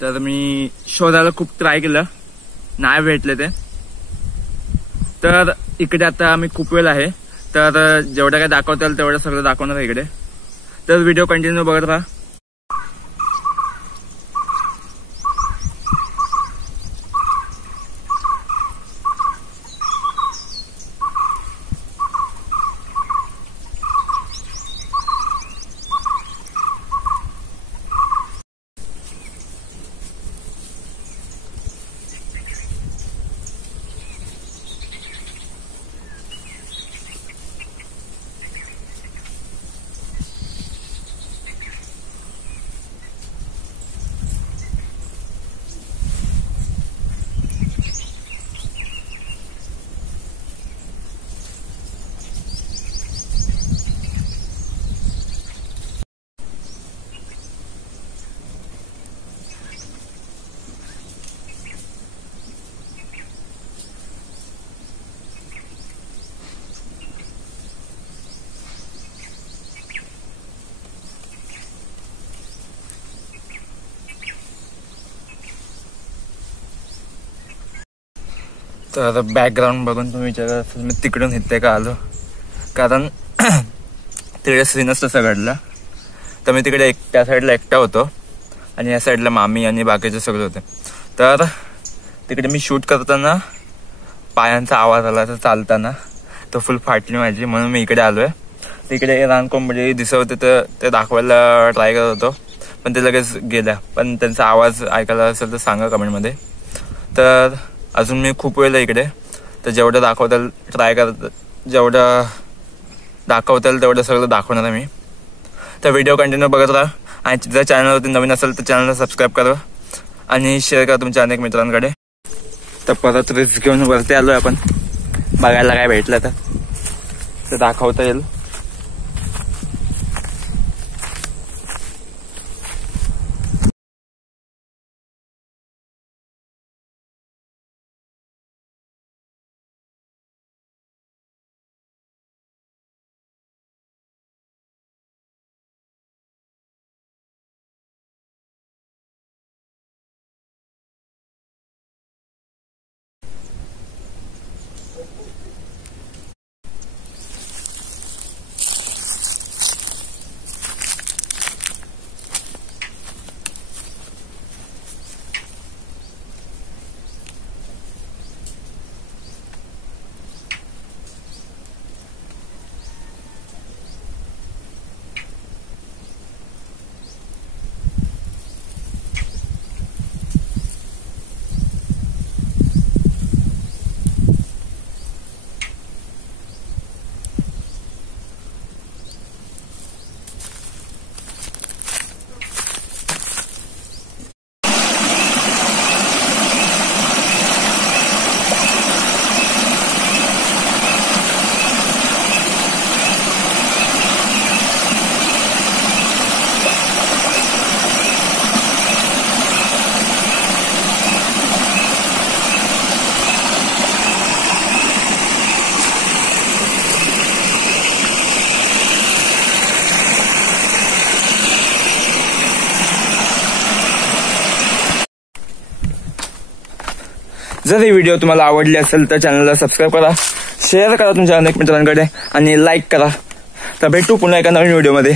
तर मी शोधायला खूप ट्राय केलं, नाही भेटले ते. तर इकडे आता आम्ही खूप वेळ आहे, तर जेवढं काय दाखवता येईल तेवढं सगळं दाखवणार आहे इकडे. तर व्हिडिओ कंटिन्यू बघत राहा. तर बॅकग्राऊंड बघून तुम्ही विचारत असाल मी तिकडून इथे का आलो, कारण तिकडे सीन तसं घडलं. तर मी तिकडे त्या साईडला एकटा होतो आणि या साईडला मामी आणि बाकीचे सगळे होते. तर तिकडे मी शूट करताना पायांचा आवाज आला, तर चालताना तो फुल फाटली माझी, म्हणून मी इकडे आलोय. तिकडे रानकोंबडी दिसत होते, तर ते दाखवायला ट्राय करत होतो, पण ते लगेच गेल्या. पण त्यांचा आवाज ऐकायला असेल तर सांगा कमेंटमध्ये. तर अजून मी खूप वेळ इकडे, तर जेवढं दाखवता येईल ट्राय करत, जेवढं दाखवता येईल तेवढं सगळं दाखवणार आहे मी. तर व्हिडिओ कंटिन्यू बघत राहा आणि जर चॅनलवरती नवीन असेल तर चॅनलला सबस्क्राईब करा आणि शेअर करा तुमच्या अनेक मित्रांकडे. तर परत रिस्क घेऊन वरती आलोय आपण, बघायला काय भेटलं तर दाखवता येईल. जर ही व्हिडिओ तुम्हाला आवडली असेल तर चॅनलला सबस्क्राईब करा, शेअर करा तुमच्या अनेक मित्रांकडे आणि लाईक करा. तर भेटू पुन्हा एका नवीन व्हिडिओमध्ये.